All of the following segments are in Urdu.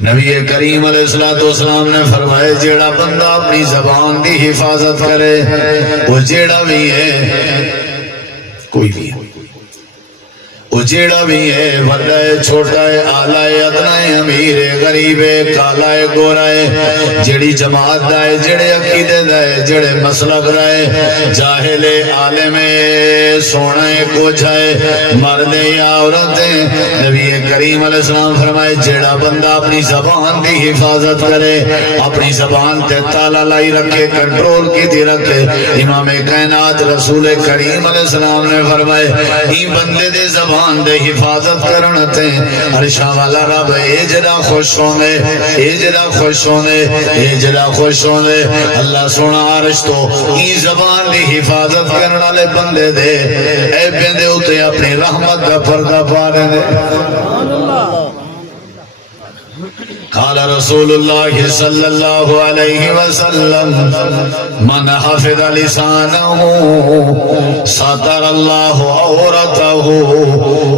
نبی کریم علیہ السلام نے فرمایا جیڑا بندہ اپنی زبان دی حفاظت کرے وہ جیڑا بھی ہے کوئی بھی ہے وہ جیڑا بھی ہے بڑا ہے چھوٹا ہے آلہ ہے ادنا ہے امیر ہے غریب ہے کالا ہے گورا ہے جیڑی جماعت دا ہے جیڑے عقیدے دا ہے جیڑے مسلک دا ہے جاہل ہے عالم ہے سونا ہے کوچھا ہے مرد ہے یا عورت ہے نبی کریم علیہ السلام فرمائے جیڑا بندہ اپنی زبان دی حفاظت کرے اپنی زبان تے تالا لائی رکھے کنٹرول کی دی رکھے امام کائنات رسول کریم علیہ السلام نے فرمائے ای بندے دے زبان دے حفاظت کرنا تے عرشاں والا رب اے جڑا خوش ہونے اے جڑا خوش ہونے اے جڑا خوش ہونے اللہ سونا عرش تو ای زبان دی حفاظت کرنے والے بندے دے اے بندے اتے اپنی رحمت دا پردہ پا رہے قال رسول اللہ صلی اللہ علیہ وسلم من حفظ لسانہ ساتر اللہ عورتہ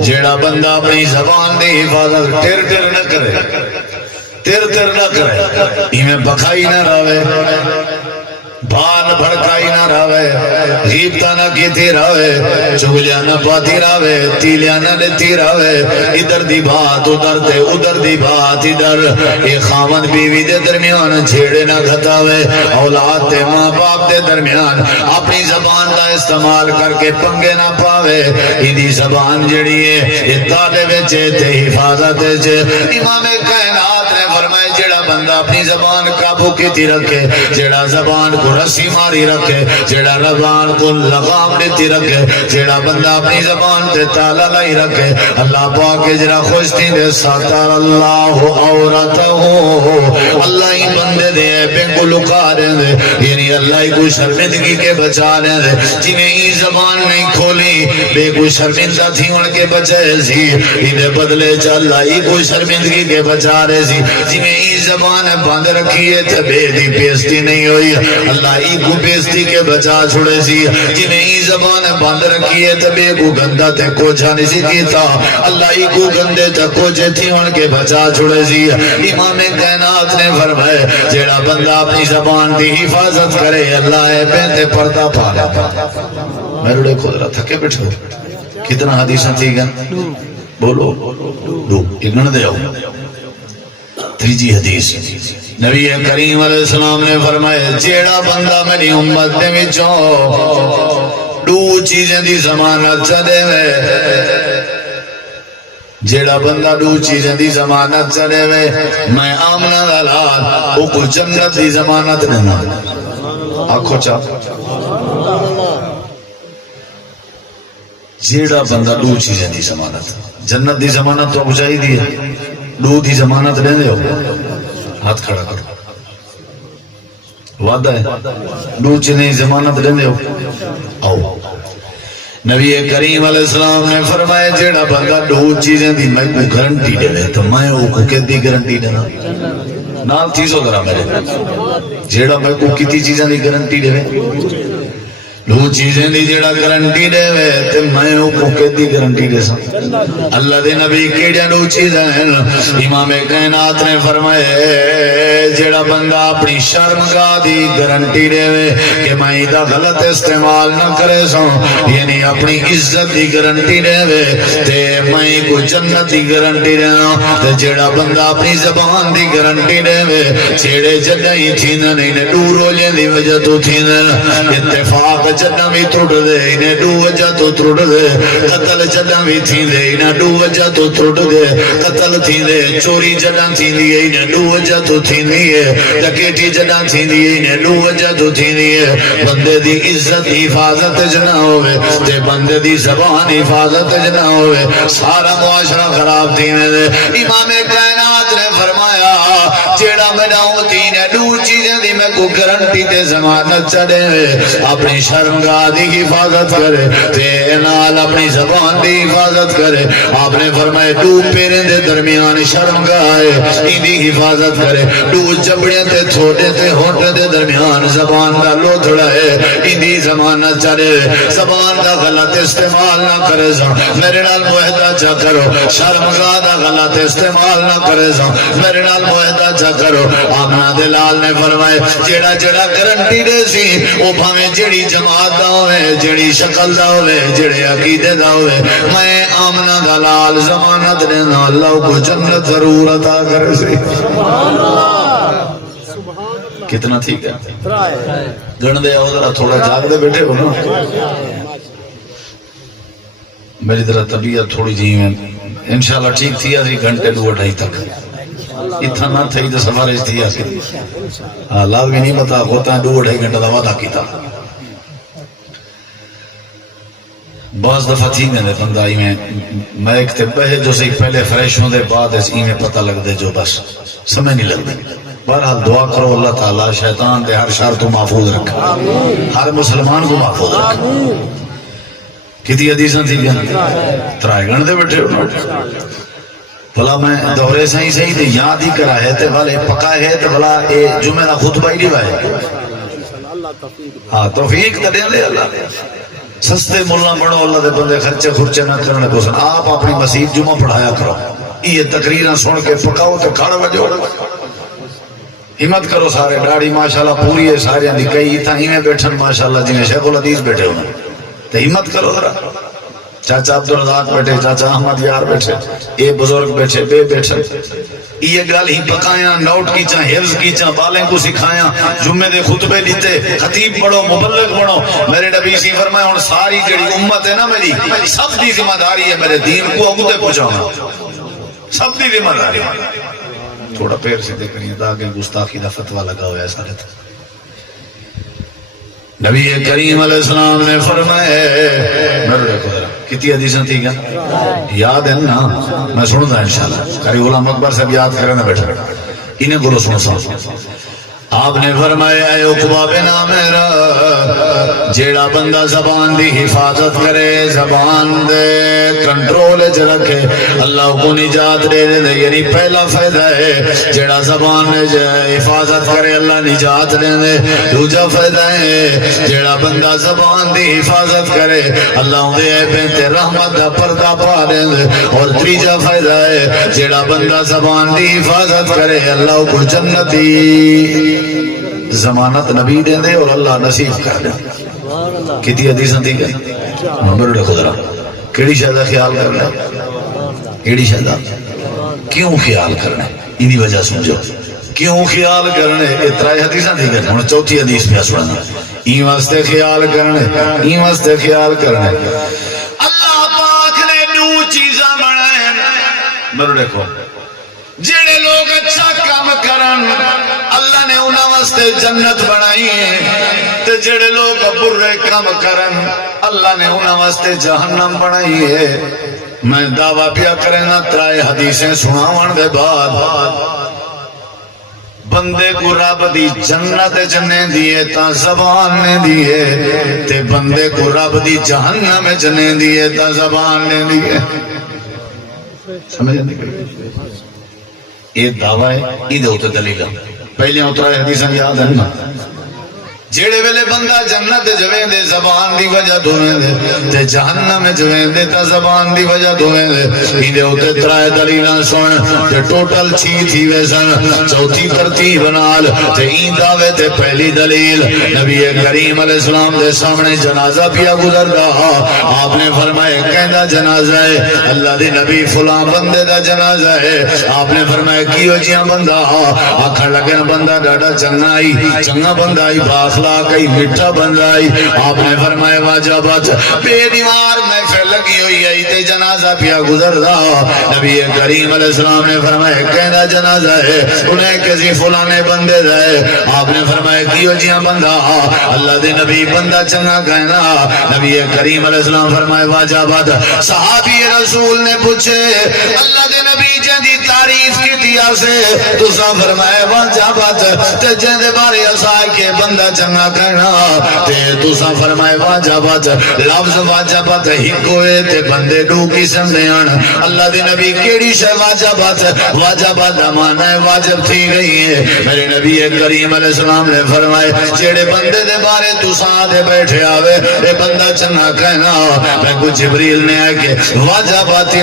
جیڑا بندہ اپنی زبان دی حفاظت ٹر نہ کرے ٹر نہ کرے ہمیں بکھائی نہ راوے بان بھڑکائی نہ راوے غیبتہ نہ کیتی راوے چگلیاں نہ پاتی راوے تیلیاں نہ لیتی راوے ادھر دی بات ادھر تے ادھر دی بات ادھر اے خامن بیوی دے درمیان جھیڑے نہ گھتاوے اولاد تے ماں باپ دے درمیان اپنی زبان دا استعمال کر کے پنگے نہ پاوے ایدی زبان جڑی ہے اتالے ویچے تے حفاظت ہے امام کائنات نے فرمائے جڑا بندہ اپنی زبان قابو کیتی رکھے جڑا زبان کو رسی ماری رکھے جڑا زبان کو لغام دیتی رکھے جڑا بندہ اپنی زبان تے تالا لائی رکھے اللہ پاک جڑا خوش تھی دے ساتر اللہ عورتہ اللہ ہی بندے دے بے کو لکا رہے دے یعنی اللہ ہی کو شرمندگی کے بچا رہے دے جنہیں ہی زبان نہیں کھولی بے کو شرمندہ تھی ان کے بچے سی انہیں بدلے چا اللہ ہی کو شرمندگی کے بچا رہے سی جنہیں ہی زبان بند رکھی ہے تے بے دی پیستی نہیں ہوئی اللہ ای کو بیستی کے بچا چھوڑے سی جنہیں ای زبان بند رکھی ہے تبے کو گندہ تے کوچھا نہیں سی کیتا اللہ ای کو گندے تے کوچھے تھی ان کے بچا چھوڑے سی امام کائنات نے فرمائے جیڑا بندہ اپنی زبان دی حفاظت کرے اللہ ہے پینتے پردہ پا لیتا میں روڑے کھول رہا تھکے بٹھو کتنا حدیثاں تھی گا بولو دو اگن دے آؤ تیجی حدیث نبی کریم علیہ السلام نے فرمایا جیڑا بندہ میری امت دے وچوں دو چیزیں دی ضمانت چڑے وے جیڑا بندہ دو چیزیں دی ضمانت چڑے وے میں آمنہ دلال او کو جنت دی ضمانت دینا آنکھو چاہ جیڑا بندہ دو چیزیں دی ضمانت جنت دی ضمانت تو اب چاہی دی ہے دو دی ضمانت لیں دے ہو ہاتھ کھڑا کرو وعدہ ہے دو چیزیں ضمانت لیں دے ہو آؤ نبی کریم علیہ السلام نے فرمایا جیڑا بندہ دو چیزیں دی میں کو گارنٹی دے لے تو میں وہ کو کہتی گارنٹی دینا نال چیزوں ذرا میرے جیڑا میں کو کتی چیزیں دی گارنٹی دے لے دو چیزیں دی جیڑا گارنٹی دے وے تے میں او کو کہتی گارنٹی دے سا اللہ دے نبی کیڑیاں دو چیزیں ہیں امام کائنات نے فرمائے جیڑا بندہ اپنی شرمگاہ دی گارنٹی دے وے کہ میں دا غلط استعمال نہ کرے سا یعنی اپنی عزت دی گارنٹی دے وے تے میں کو جنت دی گارنٹی دینا تے جیڑا بندہ اپنی زبان دی گارنٹی دے وے چھیڑے جدائی تھینا نہیں دور ہو جائیں دی وجہ تو تھینا اتفاق جنہ بھی ترڑ دے انہیں دو وجہ تو ترڑ دے قتل جنہ بھی تھی دے انہیں دو وجہ تو ترڑ دے قتل تھی دے چوری جنہ تھی دیئے انہیں دو وجہ تو تھی دیئے ڈکیٹی جنہ تھی دیئے انہیں دو وجہ تو تھی دیئے بندے دی عزت حفاظت جنہ ہوئے تے بندے دی زبان حفاظت جنہ ہوئے سارا معاشرہ خراب تھی دے امام کائنات نے فرمایا جیڑا میں ناؤں تھی نے دو چیزیں دی میں کو گارنٹی گرنٹی تے ضمانت چڑھے اپنی شرمگاہ دی حفاظت کرے تے نال اپنی زبان دی حفاظت کرے آپ نے فرمائے دو پیریں دے درمیان شرمگاہ ہے ان دی حفاظت کرے دو جبڑے تے تھوڑے تے ہونٹے دے درمیان زبان دا لوتھڑا ہے ان دی ضمانت چڑھے زبان دا غلط استعمال نہ کرے میرے نال معاہدہ چا کرو شرمگاہ دا غلط استعمال نہ کرے میرے نال معاہدہ چا کرو آمنہ دلال نے فرمائے جیڑا جیڑا گارنٹی دے سی او بھاویں جیڑی جماعت دا ہوئے جیڑی شکل دا ہوئے جیڑے عقیدے دا ہوئے میں آمنہ دلال ضمانت دینا اللہ کو جنت ضرور عطا کرے سی کتنا ٹھیک ہے گن دے آؤ ذرا تھوڑا جاگ دے بیٹھے ہو نا میری طرح طبیعت تھوڑی جی میں انشاءاللہ ٹھیک تھی آجی گھنٹے 2-2.5 تک اتنا نہ تھا تو سوارج تھی آج اللہ بھی نہیں پتا ہوتا ہے 2-2.5 گھنٹہ دا وعدہ کی تھا بعض دفعہ تھی میں نے بندہ میں ایک طبع ہے جو سے پہلے فریش ہوں دے بعد اس میں پتہ لگ دے جو بس سمجھ نہیں لگ دے بہرحال دعا کرو اللہ تعالیٰ شیطان دے ہر شر تو محفوظ رکھا ہر مسلمان کو محفوظ رکھا کتی حدیثاں تھی گیا ترائے گھن دے بیٹھے بھلا میں دورے صحیح تھے یاد ہی کرا ہے تے والے پکا ہے تے بھلا اے جمعہ نہ خطبہ ہی نہیں ہے ہاں توفیق تے دیں دے اللہ سستے ملہ بڑھو اللہ دے بندے خرچے نہ کرنے کو سن آپ اپنی مسجد جمعہ پڑھایا کرو یہ تقریریں سن کے پکاؤ تے کھڑا وجو ہمت کرو سارے ڈاڑی ماشاءاللہ پوری ہے سارے دی کئی تھا ہی میں بیٹھن ماشاءاللہ جنہیں شیخ الحدیث بیٹھے ہونا تو ہمت کرو ذرا چاچا عبدالرزاق بیٹھے چاچا احمد یار بیٹھے اے بزرگ بیٹھے بے بیٹھے یہ گل ہی پکایا نوٹ کی چاہ حفظ کی چاہ بالیں کو سکھایا جمعے دے خطبے لیتے خطیب پڑھو مبلغ پڑھو میرے نبی سی فرمائے اور ساری جڑی امت ہے نا میری سب دی ذمہ داری ہے میرے دین کو اگتے پہنچاؤں سب دی ذمہ داری تھوڑا پیر سے دیکھنی تاکہ گستاخی دا فتوہ لگا ہوا ہے سارے تھا نبی کریم علیہ السلام نے فرمائے کتنی حدیثیں تھی کیا یاد ہے نا میں سنوں گا انشاءاللہ قاری غلام اکبر سے بھی یاد کرنے بیٹھا انہیں بولو سنو سنو آپ نے فرمایا اے عقبہ بن عامر جیڑا بندہ زبان دی حفاظت کرے زبان دے کنٹرول چ رکھے اللہ کو نجات دے دے یعنی پہلا فائدہ ہے جیڑا زبان حفاظت کرے اللہ نجات دے دے دوسرا فائدہ ہے جیڑا بندہ زبان دی حفاظت کرے اللہ دے بنت رحمت دا پردہ پا دے دے اور تیسرا فائدہ ہے جیڑا بندہ زبان دی حفاظت کرے اللہ کو جنتی ضمانت نبی دے دے اور اللہ نصیب کر دے کتنی حدیثاں تھی گئی نمبر رکھو ذرا کیڑی شہدہ خیال کرنا کیڑی شہدہ کیوں خیال کرنا انہی وجہ سمجھو کیوں خیال کرنے اترائی حدیثاں تھی گئی انہوں چوتھی حدیث پہ سننا این واسطے خیال کرنے این واسطے خیال کرنے اللہ پاک نے دو چیزاں بنائیں میرے دیکھو جڑے لوگ اچھا کام کرن اللہ نے انہاں واسطے جنت بنائی ہے تے جڑے لوگ برے کام کرن اللہ نے انہاں واسطے جہنم بنائی ہے میں دعویٰ پیا کرنا ترائے حدیثیں سناون دے بعد بندے کو رب دی جنت جنے دیئے تا زبان نے دیئے تے بندے کو رب دی جہنم جنے دیئے تا زبان نے دیئے سمجھ نہیں یہ دعویٰ ہے یہ ہوتے دلیل پہلے اترائے حدیثاں یاد ہے نا جیڑے ویلے بندہ جنت جویں دے زبان دی وجہ دویں دے تے جہنم جویں دے تا زبان دی وجہ دویں دے ہی دے ہوتے ترائے دلیلان سن تے ٹوٹل 6 تھی ویسن چوتھی ترتیب نال تے این دعوے تے پہلی دلیل نبی کریم علیہ السلام دے سامنے جنازہ پیا گزر دا آپ نے فرمائے کہندہ جنازہ ہے اللہ دی نبی فلاں بندے دا جنازہ ہے آپ نے فرمائے کیوں جیاں بندہ آکھا لگن بندہ ڈاڑا چنگا بندہ ہی باخ اخلاق ہی میٹھا بن رہا ہے. آپ نے فرمایا واجبات بے دیوار محفل لگی ہوئی ہے تے جنازہ پیا گزر رہا. نبی کریم علیہ السلام نے فرمایا کہنا جنازہ ہے انہیں کسی فلانے بندے رہے. آپ نے فرمایا کیوں جیاں بندہ اللہ دے نبی بندہ چنگا کہنا. نبی کریم علیہ السلام فرمایا واجبات. صحابی رسول نے پوچھے اللہ دے نبی جن دی تعریف کی دیا سے تو سا فرمایا واجبات تے جن دے بارے اسائے کے بندہ چنگا کہنا تے تو سا فرمایا واجبات. لفظ واجبات ہی کوئے تے بندے دو قسم دے آن. اللہ دے نبی کیڑی شے واجبات واجبات دا معنی ہے واجب تھی گئی ہے. میرے نبی کریم علیہ السلام نے فرمایا جیڑے بندے دے بارے تو سا دے بیٹھے آوے اے بندہ چنگا کہنا. میں کو جبریل نے آئے کہ واجبات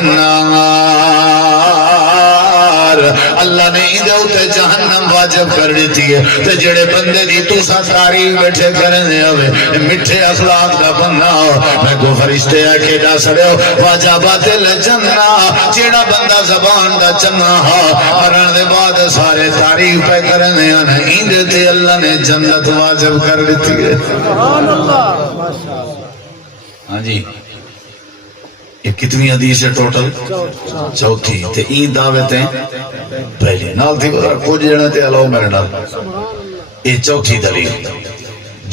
اللہ نے ادھے ہوتے جہنم واجب کر دیتی ہے. تے جڑے بندے دی تو سا تعریف بیٹھے کرنے ہوئے مٹھے اخلاق دا بندہ میں کو فرشتے آکے دا سڑے ہو واجبات الجنہ. جڑا بندہ زبان دا چنگا مرن دے بعد سارے تعریف پہ کرنے آنا ادھے تے اللہ نے جنت واجب کر دیتی ہے. سبحان اللہ. ہاں جی یہ کتنی حدیث ہے ٹوٹل؟ چوتھی. تے این دعوتیں پہلی نال تھی کچھ جنے تے اللہ میرے نال یہ چوتھی دلیل.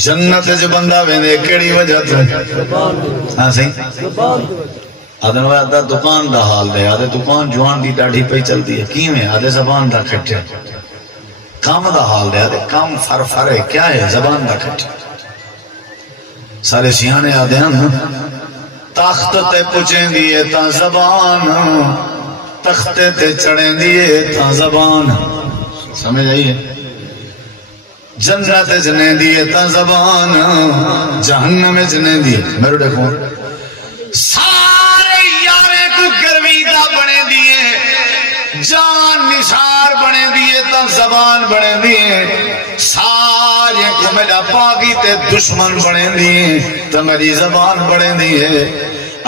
جنت جو بندہ ویندے کیڑی وجہ تو ہاں صحیح آدھے نوے آدھا دکان دا حال دے آدھے دکان جوان دی ڈاڑھی پہ چل دی ہے کیویں آدھے زبان دا کھٹے کام دا حال دے آدھے کام فر ہے کیا ہے زبان دا کھٹے. سارے سیانے آدھے ہیں تخت تے پچھیں دیئے تا زبان تختے تے چڑھیں دیئے تا زبان. سمجھ آئیے جنت جنے دیئے تا زبان جہنم جنے دیئے. میرے دیکھو سارے یارے کو گرویدہ بنے دیئے جان نثار بنے دیئے تا زبان بنے دیئے. سارے کو میرا پاکی تے دشمن بنے دیئے تا میری زبان بنے دیئے.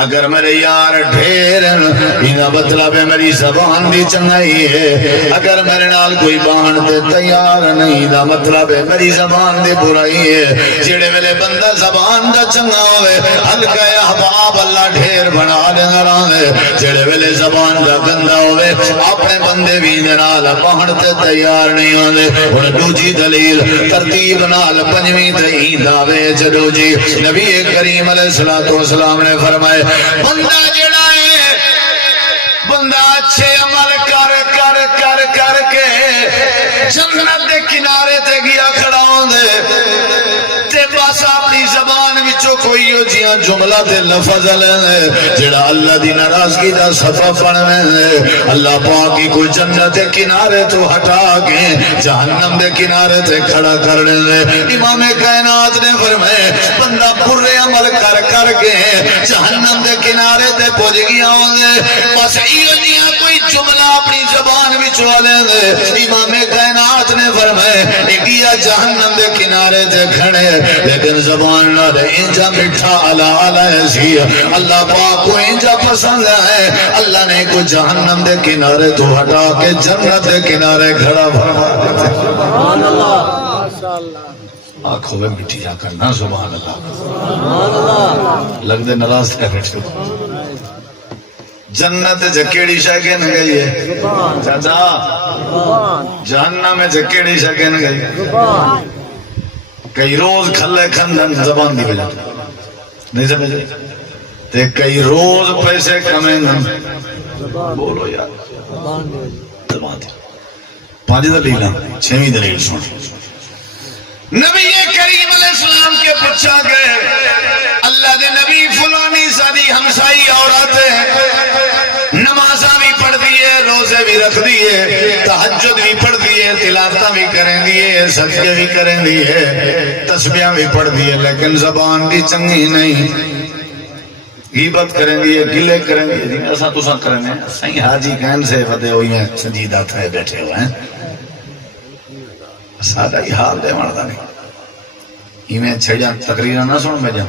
اگر میرے یار ڈھیر انہا مطلب ہے میری زبان دی چنگائی ہے. اگر میرے نال کوئی بان دے تیار نہیں دا مطلب ہے میری زبان دی برائی ہے. جیڑے میرے بندہ زبان دا چنگا ہوئے حلقہ احباب اللہ ڈھیر بنا لینا رہے. جیڑے میرے زبان دا گندہ ہوئے اپنے بندے بھی نال بان دے تیار نہیں ہوئے. اور دوجی دلیل ترتیب نال پنجویں تہین دعوے جدو جی نبی کریم علیہ السلام نے فرمائے بندہ جڑا ہے بندہ اچھے عمل کر کر کر کر کے جنت دے کنارے تے گیا کھڑا ہوندے تے بس اپنی زبان وچوں کوئی ہو جیاں جملہ تے لفظ لیندے جڑا اللہ دی ناراضگی دا سبب بنوے اللہ پاک کی کوئی جنت دے کنارے تو ہٹا کے جہنم دے کنارے تے کھڑا کر دے. امام کائنات نے فرمایا بندہ برے عمل کر کر کے جہنم دے کنارے تے پہنچ گیا ہوندے بس ایو جیاں کوئی جملہ اپنی زبان وچوں لیندے. امام کائنات نے فرمایا گیا جہنم دے کنارے تے کھڑے لیکن زبان نہ دے انجا مٹھا علا ایسی اللہ پاک کو انجا پسند ہے. اللہ نے کو جہنم دے کنارے تو ہٹا کے جنت دے کنارے کھڑا فرما دیتے. سبحان اللہ. آنکھوں میں مٹھی جا کرنا سبحان اللہ. لگ دے نراز کر رہے جنت جکیڑی شاکین گئی ہے چاچا جہنم میں جکیڑی شاکین گئی کئی روز کھلے کھندن زبان دی وجہ نہیں سمجھے تے کئی روز پیسے کمیں بولو یار زبان دی. پانچ دلیل چھویں دلیل سن نبی کریم علیہ السلام کے پوچھا گئے اللہ دے نبی فلانی ساری ہمسائی عورت نمازاں بھی پڑھ دیئے روزے بھی رکھ دیئے تہجد بھی پڑھ دیئے تلاوتاں بھی کریں دیئے صدقے بھی کریں دیئے تسبیحاں بھی پڑھ دیئے لیکن زبان بھی چنگی نہیں غیبت کریں دیئے گلے کریں دیئے ایسا تو سا کریں دیئے صحیح حاجی کہن سے فتح ہوئی میں سنجیدہ تھے بیٹھے ہوئے ہیں سادہ ہی حال دے مردہ نہیں یہ میں چھے جان تقریرہ نہ سن میں جان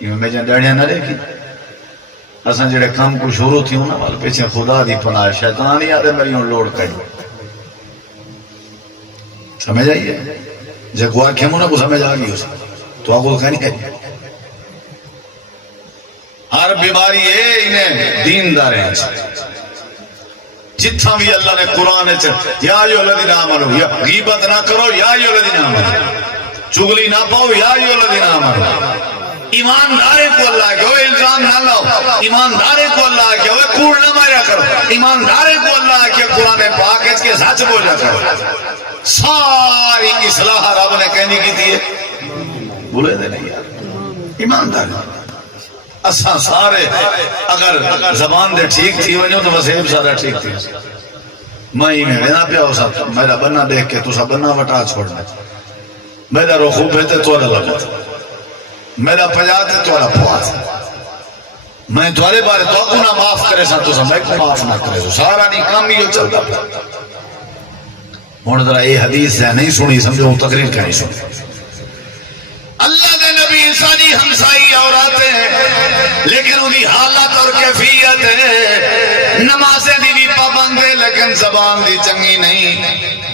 یہ میں جان ڈاڑیاں نہ دیکھی اساں جڑے کام کو شروع تھی ہونا وال پیچھے خدا دی پناہ شیطان ہی آدھے مریوں لوڑ کئی سمجھ آئیے جب کو آنکھیں منہ کو سمجھ آگئی اسے تو آپ کو کہنی ہے ہر بیماری ہے انہیں دین دار ہیں جتھا بھی اللہ نے قرآن یا ایھا الذین آمنوا یا غیبت نہ کرو یا ایھا الذین آمنوا چغلی نہ پاؤ یا ایھا الذین آمنوا ایماندارے کو اللہ کہ وہ الزام نہ لاؤ ایماندارے کو اللہ کہ وہ کوڑ نہ ماریا کرو ایماندارے کو اللہ کہ قرآن پاک اس کے سچ بولا کرو ساری اصلاح رب نے کہنی کی تھی بولے دے نہیں یار ایماندار اساں سارے اگر زبان دے ٹھیک تھی ونجو تو وسیب سارا ٹھیک تھی میں ہی میں نہ پیا ہو سکتا میرا بننا دیکھ کے تو سا بننا وٹا چھوڑنا میرا رخو بہتے توڑا لگا میرا پجاتے توڑا پواز میں دوارے بارے تو کو نہ معاف کرے سا تو سا میں کو معاف نہ کرے سا سارا نہیں کام ہی ہو چلتا ہوں ذرا یہ حدیث ہے نہیں سنی سمجھو تقریر کا نہیں سنی اللہ دے نبی انسانی ہمسائی عورتیں ہیں لیکن انہی حالت اور کیفیت ہے نمازیں دی بھی پابند ہے لیکن زبان دی چنگی نہیں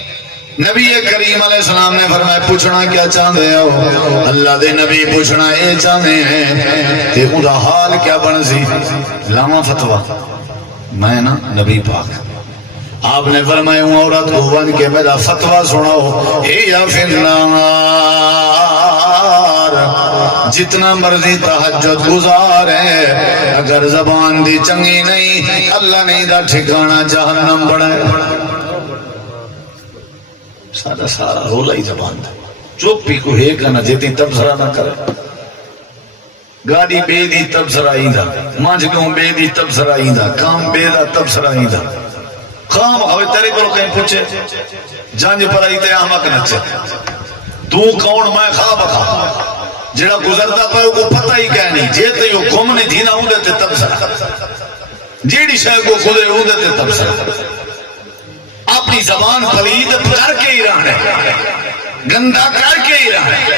نبی کریم علیہ السلام نے فرمایا پوچھنا کیا چاہتے ہو اللہ دے نبی پوچھنا اے چاہتے ہیں تے ادا حال کیا بن سی لاما فتوہ میں نا نبی پاک آپ نے فرمایا ہوں عورت کو بن کے میرا فتوہ سناؤ اے یا جتنا مرضی تہجد گزار ہے اگر زبان دی چنگی نہیں اللہ نہیں دا ٹھکانا جہنم بڑھے سارا سارا رولا ہی زبان دا چوپی کو ہے کنا جیتی تبصرہ نہ کرے گاڑی بے دی تبصرہ ہی دا مانجگوں بے دی تبصرہ ہی دا کام بے دا تبصرہ ہی دا خام ہوئے تیرے کو کہیں پوچھے جانج پڑھائی تے احمق نچے تو کون میں خواب خواہ جڑا گزرتا پر کو پتہ ہی کہہ نہیں جیتے یو گم نہیں تھی نہ ہوں دیتے تبصرہ جیڑی شاہ کو خودے ہوں دیتے تبصرہ اپنی زبان پلید کر کے ہی رہنے گندہ کر کے ہی رہنے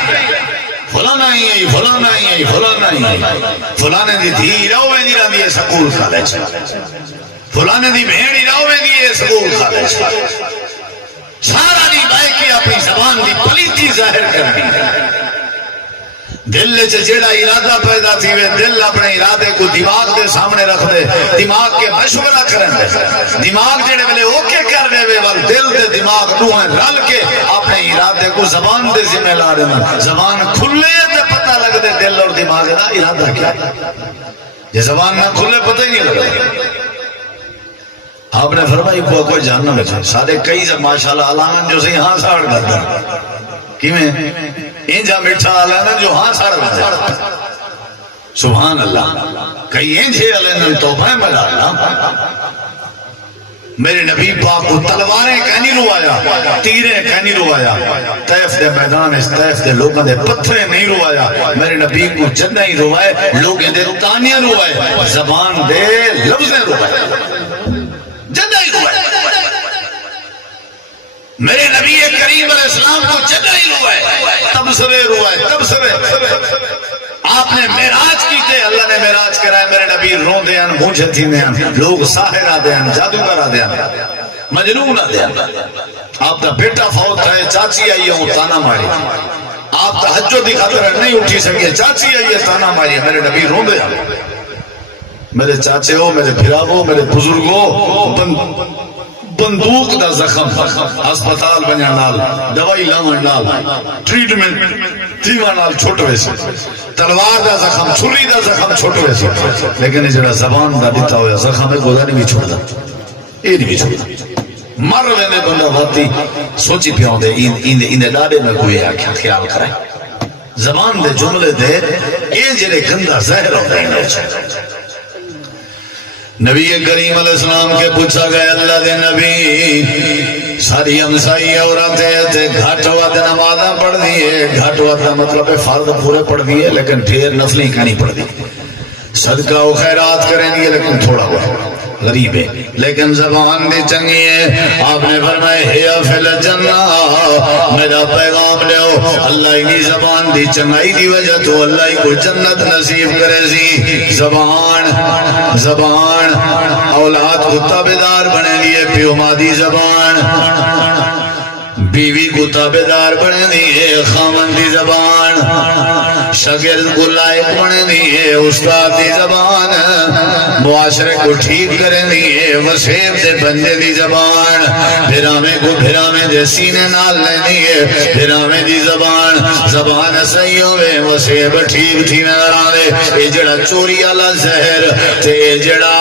فلانا ہی ہے فلانا ہی ہے فلانا ہی ہے فلانے دی دھی روے دی رہی ہے سکول کالج فلانے دی بھیڑی روے دی ہے سکول کالج سارا نہیں بھائی کی اپنی زبان دی پلیتی ظاہر کرنی دل سے جیڑا ارادہ پیدا تھی وے دل اپنے ارادے کو دماغ دے سامنے رکھ دے دماغ کے مشغلہ کرن دے دماغ جیڑے ملے اوکے کر دے وے وال دل دے دماغ دوہاں رل کے اپنے ارادے کو زبان دے ذمہ لا دینا زبان کھلے تے پتہ لگ دے دل اور دماغ دا ارادہ کیا یہ زبان نہ کھلے پتہ ہی نہیں لگتا آپ نے فرمائی کوئی جاننا بچے سارے کئی سے ماشاءاللہ علامن جو سے یہاں ساڑ کرتا کی میں انجا مٹھا علینا جو ہاں ساڑ کرتا سبحان اللہ کئی انجھے علینا توبہ ملا اللہ میرے نبی پاک کو تلواریں کہنی روایا تیریں کہنی روایا طیف دے میدان اس طیف دے لوگوں دے پتھریں نہیں روایا میرے نبی کو جنہ ہی روائے لوگوں دے تانیاں روائے زبان دے لفظیں روائے جنہ ہی روائے میرے نبی کریم علیہ السلام کو جنہ ہی روائے تبصرے روائے تبصرے آپ نے معراج کی تھے اللہ نے معراج کرائے میرے نبی رو دے ان مجھے تھی میں لوگ ساحر آدے ان جادوگر آدے ان مجنون آدے ان آپ کا بیٹا فوت ہے چاچی آئی ہوں تانا ماری آپ تہجد دی خاطر نہیں اٹھی سکے چاچی آئی ہے تانا ماری میرے نبی رو دے میرے چاچے ہو میرے بھرا ہو میرے بزرگ ہو بندوق دا زخم ہسپتال بنیا نال دوائی لاون نال ٹریٹمنٹ تیوا نال چھوٹ ویسے تلوار دا زخم چھری دا زخم چھوٹ ویسے لیکن یہ جڑا زبان دا دیتا ہویا زخم ہے گودا نہیں بھی چھوڑ دا یہ نہیں بھی چھوڑ دا مر وینے بندہ بھاتی سوچی پیاؤں دے اندے ڈاڑے میں کوئی آکھا خیال کرے زبان دے جملے دے یہ جڑے گندہ زہر ہوتا ہے نبی کریم علیہ السلام کے پوچھا گیا اللہ دے نبی ساری ہمسائی عورتیں تھے گھٹ وقت نمازاں پڑھ دیئے گھٹ وقت مطلب فرض پورے پڑھ دیئے لیکن ڈھیر نفلی کہنی پڑھ دیئے صدقہ و خیرات کریں گے لیکن تھوڑا ہوا غریب ہے لیکن زبان دی چنگی ہے آپ نے فرمائے ہیا فی الجنہ میرا پیغام لو اللہ ہی زبان دی چنگائی دی وجہ تو اللہ ہی کو جنت نصیب کرے سی زبان اولاد کو تابدار بنے لیے پیو مادی زبان بیوی کو تابعدار بنے دیئے خامن دی زبان شاگرد کو لائق بنے دیئے استاد دی زبان معاشرے کو ٹھیک کریں دیئے وسیب دے بندے دی زبان بھرامے کو بھرامے دے سینے نال لے دیئے بھرامے دی زبان زبان صحیح ہوئے وسیب ٹھیک تھی نظر آنے اے جڑا چوری والا زہر تے اے جڑا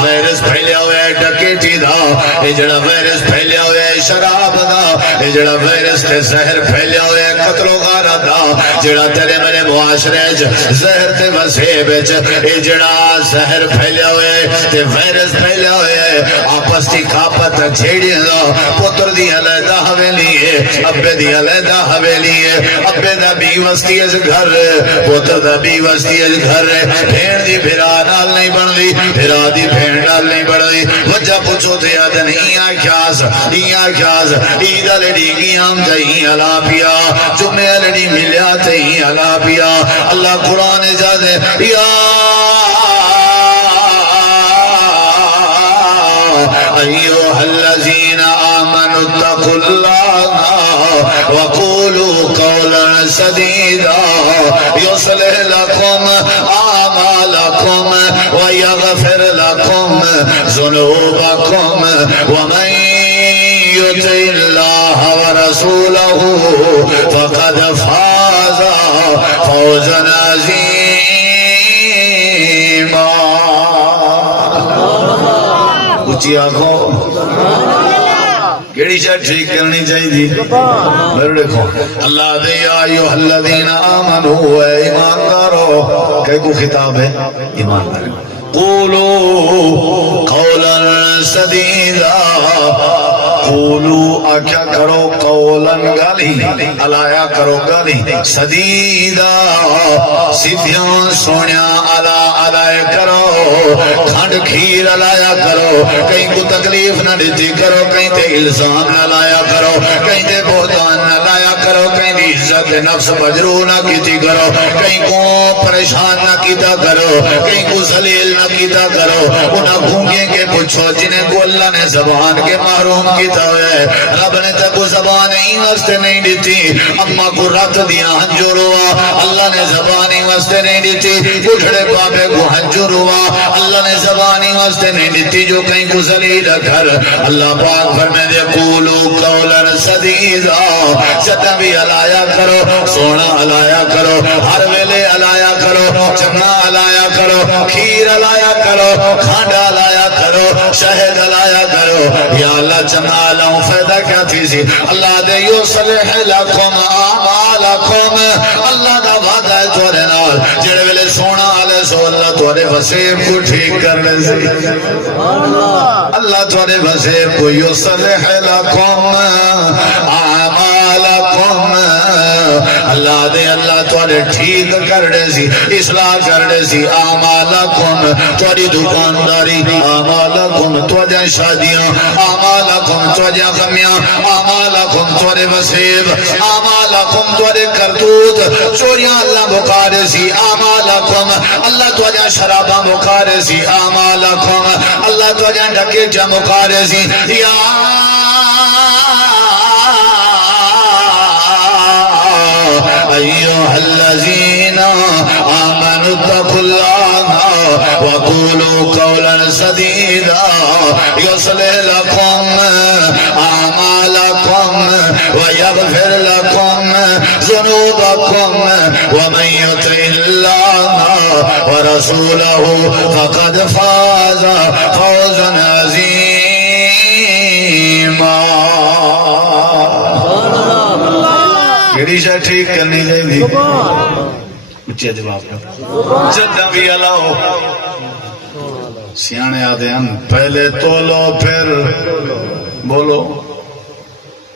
وائرس پھیلیا ہوئے ڈکیٹی دا اے جڑا وائرس پھیلیا ہوئے شراب دا اے جڑا وائرس تے زہر پھیلیا ہوئے قتل و غارت دا جڑا تیرے میرے معاشرے زہر تے وسیب اے جڑا زہر پھیلیا ہوئے تے وائرس پھیلیا ہوئے آپس دی کھاپت جھیڑی دا پتر دی علیحدہ حویلی ہے ابے دی علیحدہ حویلی ہے ابے دا بھی وستی اس گھر پتر دا بھی وستی اس گھر بھیڑ دی بھرا نال نہیں بن دی بھرا دی بھیڑ نال نہیں بن دی وجہ پوچھو تے آدن ایاں کھاس عیدہ لڑی گیام جائیں علا پیا جمعہ لڑی ملیا تہیں علا پیا اللہ قرآن اجازے یا ایوہ الذین آمنوا اتقوا اللہ وقولوا قولا سدیدا یصلح لکم اعمالکم ویغفر لکم ذنوبکم ومن یطع اللہ ورسولہ فقد فاز فوزا عظیما اچھی آنکھوں کیڑی شاید ٹھیک کرنی چاہیے تھی میرے دیکھو اللہ دے ایوہ الذین آمنوا اے ایماندارو کئی کو خطاب ہے ایماندار قولو قولا سدیدا قولو آکھا کرو قولا گالی علایا کرو گالی سدیدا سیدھیاں سونیا علایا کرو کھنڈ کھیر علایا کرو کہیں کو تکلیف نہ دیتی کرو کہیں تے الزام نہ لایا کرو کہیں تے بہتان نہ لایا کرو کہیں دی عزت نفس بجرو نہ کیتی کرو کہیں کو پریشان نہ کیتا کرو کہیں کو ذلیل نہ کیتا کرو انہاں گھونگیں کے پوچھو جنہیں کو اللہ نے زبان کے محروم کیتا ہوئے رب نے تک کو زبان ہی واسطے نہیں دیتی اما کو رات دیا ہنجور ہوا اللہ نے زبان ہی واسطے نہیں دیتی اٹھڑے پاپے کو ہنجور ہوا اللہ نے زبان ہی واسطے نہیں دیتی جو کہیں کو ذلیل کر اللہ پاک فرمائے دے قولو قولا سدیدا جتنا بھی علایا کرو سونا علایا کرو ہر ویلے علایا کرو جمنا علایا کرو کھیر علایا کرو کھانڈا علایا کرو شہد علایا کرو یا اللہ جمنا علاؤں فیدہ کیا تھی سی اللہ دے یصلح لکم اعمالکم اللہ دا وعدہ ہے تورے نال جڑے ویلے سونا علیہ سو اللہ تورے وسیب کو ٹھیک کرنے سے اللہ تورے وسیب کو یصلح لکم اعمالکم اللہ دے اللہ تورے ٹھیک کرنے سی اصلاح کرنے سی اعمالکم توری دکانداری اعمالکم توجہ شادیاں اعمالکم توجہ غمیاں اعمالکم تورے وسیب اعمالکم تورے کرتوت چوریاں اللہ بکارے سی اعمالکم اللہ توجہ شرابہ بکارے سی اعمالکم اللہ توجہ ڈکیٹا بکارے سی یا ایوہ الذین آمنوا اتقوا اللہ وقولوا قولا سدیدا یصلح لکم اعمالکم ویغفر لکم ذنوبکم ومن یطع اللہ ورسولہ فقد فاز فوزا عظیما کیڑی شاہ ٹھیک کرنی چاہیے اچھا جواب جدہ بھی علاؤ سیانے آدھے ہم پہلے تولو پھر بولو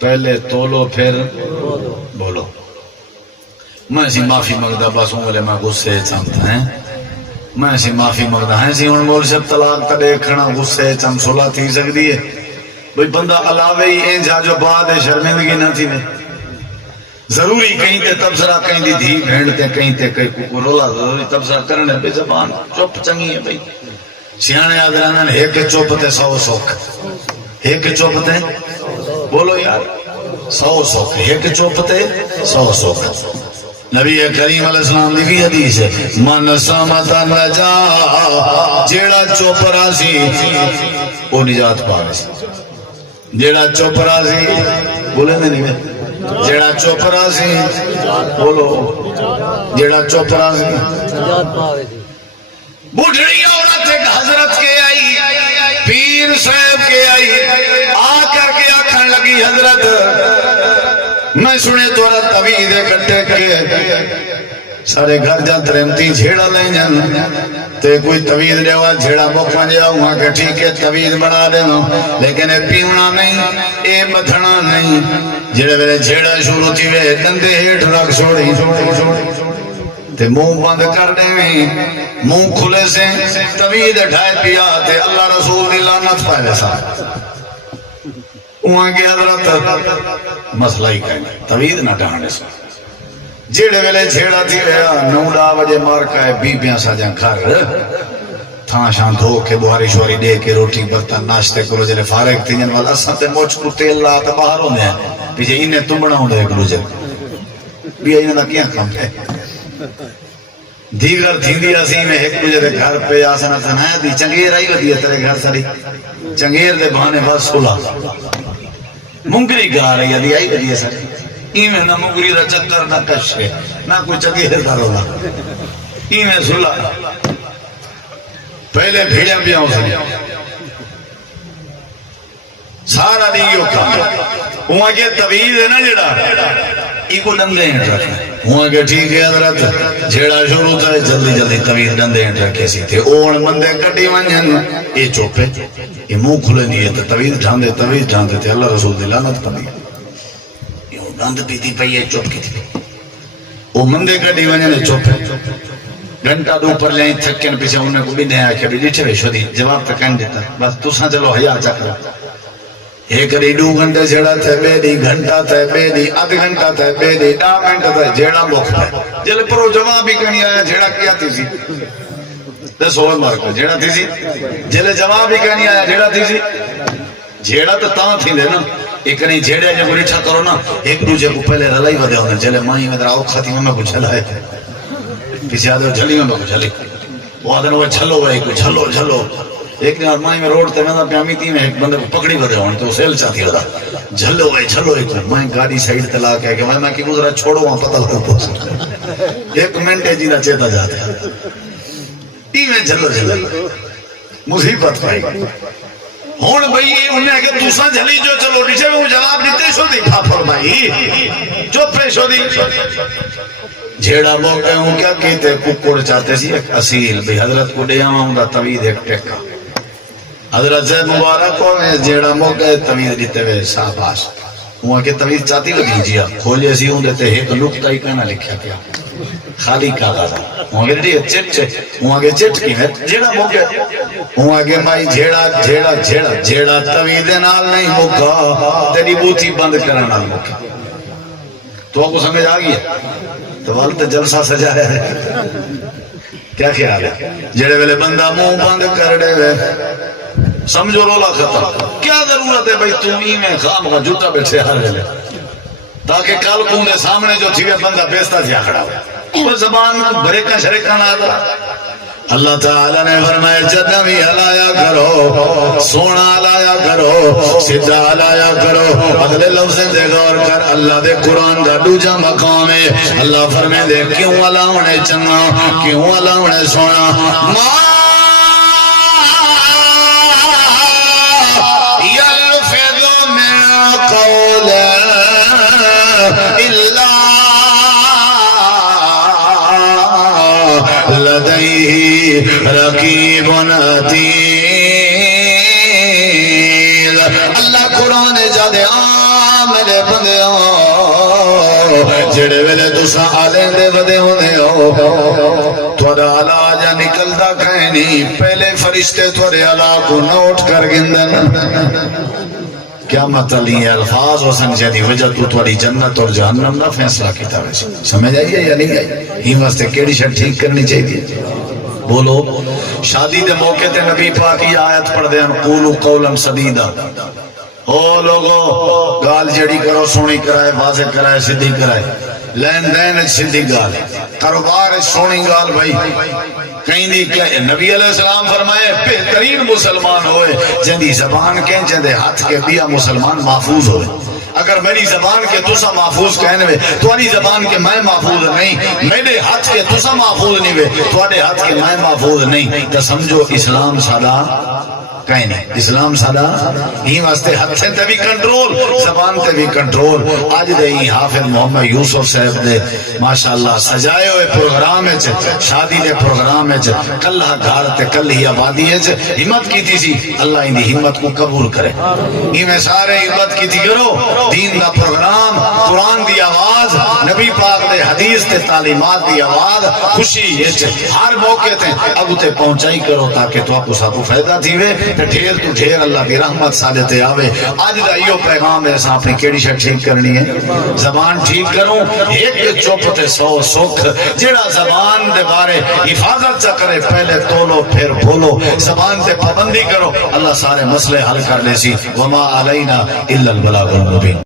پہلے تولو پھر بولو میں سی معافی مگدہ بس ہوں گلے میں غصے چمتا ہے میں سی معافی مگدہ ہیں سی ان بول سے طلاق تا دیکھنا غصے چم صلح تھی سکتی ہے بھئی بندہ علاوے ہی این جا جو بعد ہے شرمندگی نہ تھی میں ضروری کہیں تے تبصرہ کہیں دی دھی بھینڈتے کہیں تے کہیں کو رولا ضروری تبصرہ کرنے بے زبان چوپ چنگی ہے بھئی سیانے آدھرانا ایک چوپ تے سو سوک ایک چوپ تے بولو یار 100 سکھ، ایک چپ تے 100 سکھ۔ نبی کریم علیہ السلام دی بھی حدیث ہے من سمت نجا، جیڑا چپ راسی وہ نجات پا رہے، جیڑا چپ راسی بولے نہیں میں، جیڑا چپ راسی بولو، جیڑا چپ راسی نجات پا رہے۔ بڑھڑی عورت ایک حضرت کے آئی، پیر صاحب کے آئی، آ کر کے آکھن لگی حضرت میں سنے تورا طوید کٹے کے سارے گھر جا ترمتی جھیڑا لیں جن تے کوئی طوید دیوا جھیڑا موقع جاؤ وہاں کہ ٹھیک ہے طوید بنا دینا لیکن اے پیونا نہیں اے بدھنا نہیں، جھیڑے ویلے جھیڑا شروع تھی وے دندے ہیٹ رکھ چھوڑی تے منہ بند کر دیں منہ کھلے سے طوید ڈھائے پیا تے اللہ رسول دی لعنت پائے سا وہاں کی حضرت مسئلہ ہی کہنا طوید نہ ڈھانے سے جیڑے ویلے جھیڑا تھی رہا 9 بجے مار کا ہے بیبیاں سا جان گھر تھاں شان دھو کے بہاری شواری دے کے روٹی برتن ناشتے کرو جلے فارغ تھی جن والا اساں تے موچ کو تیل لا تے باہر ہوندے ہیں پیچھے انہیں تمبنا ہوندے ایک دوجے بھی انہیں دا کیا کام ہے دیگر تھیندی اسی میں ایک دوجے دے گھر پہ آسنا تنہایا دی چنگیر آئی ودی ہے تیرے گھر ساری چنگیر دے بہانے بس سلا منگری گا رہی ہے دی آئی ودی ہے ساری ایمیں نہ مگری دا چکر نہ کشے نہ کوئی چکیر دا رولا ایمیں سلا پہلے بھیڑیاں بھی آؤں سے سارا نہیں کام وہاں کے طویل ہے نا جڑا ایکو ڈندے ہیں رکھنے وہاں کے ٹھیک ہے حضرت جھیڑا شروع تھا جلدی جلدی طویل ڈندے ہیں رکھے سی تھے اوڑ مندے کٹی ونجن اے چوپے یہ منہ کھلے دیئے تھے طویل ڈھاندے تھے اللہ رسول دی لعنت پڑی گند پیتی پئی ہے چپ کی تھی وہ مندے کٹی ونجن چوپے گھنٹہ دو پر لیں تھکن پیچھے انہیں کو بھی نہیں آکے بھی ڈیٹھے شو دی جواب تک کہیں دیتا بس تو ساں چلو حیاء چکرہ ایک ری 2 گھنٹے جھیڑا تھے بے دی گھنٹہ تھے بے دی آدھ گھنٹہ تھے بے دی 10 منٹ تھے جھیڑا موقع ہے جلے پرو جواب بھی کنی آیا جھیڑا کیا تھی سی دے سوال مارک جھیڑا تھی سی جلے جواب بھی کنی آیا جھیڑا تھی سی جھیڑا تو تاں تھی دے نا ایک نہیں جھیڑے جب ریچھا کرو نا ایک دوجہ کو پہلے رلائی ودے ہونے جلے ماہی میں در آؤ کھاتی میں کو چھلائے پیچھے آدھے جھلی میں کو چھلی وہ آدھے وہ چھلو گئے کو چھلو ایک دن آدمائی میں روڈ تے میں پیامی تھی میں ایک بندے کو پکڑی ودے ہونے تو سیل چاہتی ہوتا جھلو گئے ایک دن میں گاڑی سائیڈ تلا کے کہ میں کی گزرا چھوڑو وہاں پتہ لگا پوچھ ایک منٹے جینا چیتا جاتے ہیں ٹی میں جھلو مصیبت پائی ہون بھئی انہیں کہ دوسرا جھلی جو چلو نیچے میں وہ جواب دیتے شو دی پھاپڑ بھائی چپ پہ شو دی جھیڑا موقع ہوں کیا کہتے ککڑ چاہتے سی ایک اصیل بھی حضرت کو دیا ہوں دا طوید ایک ٹیکا حضرت سے مبارک ہو میں جھیڑا موقع طوید دیتے ہوئے صاحباش وہاں کے طوید چاہتی لگی جیا کھولے سی ہوں دیتے ایک نکتہ ہی کہنا لکھا کیا خالی کاغذ وہاں کے دیئے وہاں کے چٹ کی ہے جھیڑا موقع وہاں کے مائی جھیڑا طوید نال نہیں موقع تیری بوتھی بند کرنا نال موقع تو آپ کو سمجھ آگئی ہے تو والد جلسہ سجایا ہے کیا خیال ہے جڑے ویلے بندہ منہ بند کر دے وے سمجھو رولا ختم کیا ضرورت ہے بھئی تم ہی میں خام کا جوتا بیٹھے ہر ویلے تاکہ کل کون سامنے جو تھی بندہ بیستا تھی کھڑا ہوا وہ زبان بریکا شریکا نہ آتا اللہ تعالیٰ نے فرمائے جدمی ہلایا کرو سونا ہلایا کرو سدھا ہلایا کرو اگلے لفظ دے غور کر اللہ دے قرآن دا دوجا مقام ہے اللہ فرمائے دے کیوں ہلاونے چنگا کیوں ہلاونے سونا ما یلفظ من قول الا لديه رقیب عتید اللہ قرآن جادے میرے بندے جڑے ویلے تسا آلیں دے ودے ہونے تھوڑا علا جا نکلدا کھینی پہلے فرشتے تھوڑے علا کو نوٹ کر گندن کیا مطلب یہ الفاظ و سمجھے دی وجہ تو تھوڑی جنت اور جہنم نہ فیصلہ کیتا ہے سمجھ آئیے یا نہیں آئی ہی واسطے کیڑی شر ٹھیک کرنی چاہیے بولو شادی دے موقع تے نبی پاک کی آیت پڑھ دے قولوا قولا سدیدا او لوگو گال جڑی کرو سونی کرائے واضح کرائے سدھی کرائے لین دین سدھی گال کاروبار سونی گال بھائی کہیں دی کیا نبی علیہ السلام فرمائے بہترین مسلمان ہوئے جندی زبان کے جندے ہاتھ کے بیا مسلمان محفوظ ہوئے اگر میری زبان کے تسا محفوظ کہنے میں تمہاری زبان کے میں محفوظ نہیں میرے ہاتھ کے تسا محفوظ نہیں ہوئے تمہارے ہاتھ کے میں محفوظ نہیں تو سمجھو اسلام سادہ کہیں نہیں اسلام سادہ ہی واسطے ہاتھ سے بھی کنٹرول زبان تے بھی کنٹرول آج دے ہی حافظ محمد یوسف صاحب دے ماشاءاللہ سجائے ہوئے پروگرام ہے شادی دے پروگرام ہے کل گھر تے کل ہی آبادی ہے ہمت کی تھی سی اللہ ان دی ہمت کو قبول کرے ہی میں سارے ہمت کی تھی کرو دین دا پروگرام قرآن دی آواز نبی پاک دے حدیث تے تعلیمات دی آواز خوشی ہر موقع تے اب تے پہنچائی کرو تاکہ تو آپ کو ساتھ فائدہ تھی وے ڈھیر تو ڈھیر اللہ دی رحمت سادے تے آوے آج دا ایو پیغام ہے اساں اپنی کیڑی شے ٹھیک کرنی ہے زبان ٹھیک کروں ایک چپ تے 100 سکھ جڑا زبان دے بارے حفاظت چا کرے پہلے تولو پھر بولو زبان تے پابندی کرو اللہ سارے مسئلے حل کر لے سی وما علینا الا البلاغ المبین